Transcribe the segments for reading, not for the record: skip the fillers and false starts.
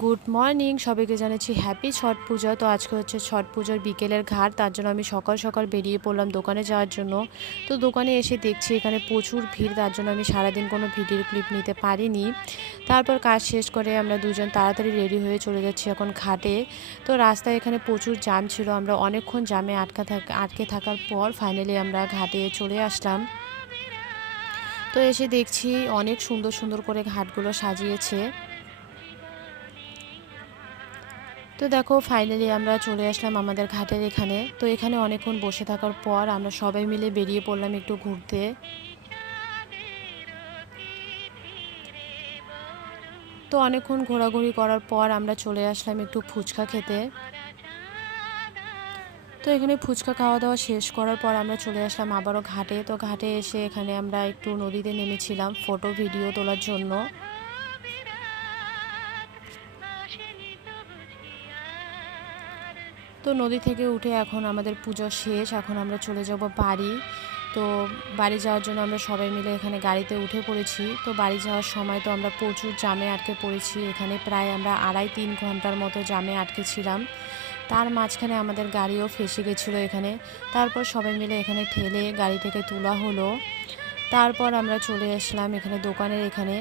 Good morning, সবাইকে জানাচ্ছি happy ছট পূজা। তো আজকে হচ্ছে ছট পুজোর বিকেলের ঘাট, তার জন্য আমি সকাল সকাল বেরিয়ে পড়লাম দোকানে যাওয়ার জন্য। তো দোকানে এসে দেখছি এখানে প্রচুর ভিড়, তার জন্য আমি সারাদিন কোনো ভিডিও ক্লিপ নিতে পারিনি। তারপর কাজ শেষ করে আমরা দুজন তাড়াতাড়ি রেডি হয়ে চলে যাচ্ছি এখন ঘাটে। তো রাস্তায় এখানে প্রচুর জ্যাম ছিল, আমরা অনেকক্ষণ জ্যামে আটকে থাকার পর ফাইনালি আমরা ঘাটে চলে আসলাম। তো এসে দেখছি অনেক সুন্দর সুন্দর করে ঘাটগুলো সাজিয়েছে। তো দেখো ফাইনালি আমরা চলে আসলাম আমাদের ঘাটের এখানে। তো এখানে অনেকক্ষণ বসে থাকার পর আমরা সবাই মিলে বেরিয়ে পড়লাম একটু ঘুরতে। তো অনেকক্ষণ ঘোরাঘুরি করার পর আমরা চলে আসলাম একটু ফুচকা খেতে। তো এখানে ফুচকা খাওয়া দাওয়া শেষ করার পর আমরা চলে আসলাম আবারও ঘাটে। তো ঘাটে এসে এখানে আমরা একটু নদীতে নেমেছিলাম ফটো ভিডিও তোলার জন্য। তো নদী থেকে উঠে এখন আমাদের পুজো শেষ, এখন আমরা চলে যাব বাড়ি। তো বাড়ি যাওয়ার জন্য আমরা সবাই মিলে এখানে গাড়িতে উঠে পড়েছি। তো বাড়ি যাওয়ার সময় তো আমরা প্রচুর জ্যামে আটকে পড়েছি, এখানে প্রায় আমরা 2.5-3 ঘন্টার মতো জ্যামে আটকে ছিলাম। তার মাঝখানে আমাদের গাড়িও ফেসে গেছিলো এখানে। তারপর সবাই মিলে এখানে ঠেলে গাড়ি থেকে তোলা হলো। তারপর আমরা চলে আসলাম এখানে দোকানের এখানে।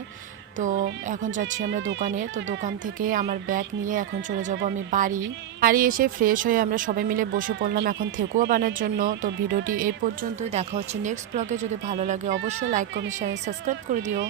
তো এখন যাচ্ছি আমরা দোকানে। তো দোকান থেকে আমার ব্যাগ নিয়ে এখন চলে যাব আমি বাড়ি। বাড়ি এসে ফ্রেশ হয়ে আমরা সবাই মিলে বসে পড়লাম এখন ঠেকুয়া বানার জন্য। তো ভিডিওটি এই পর্যন্তই, দেখা হচ্ছে নেক্সট ব্লগে। যদি ভালো লাগে অবশ্যই লাইক কমেন্ট শেয়ার সাবস্ক্রাইব করে দিও।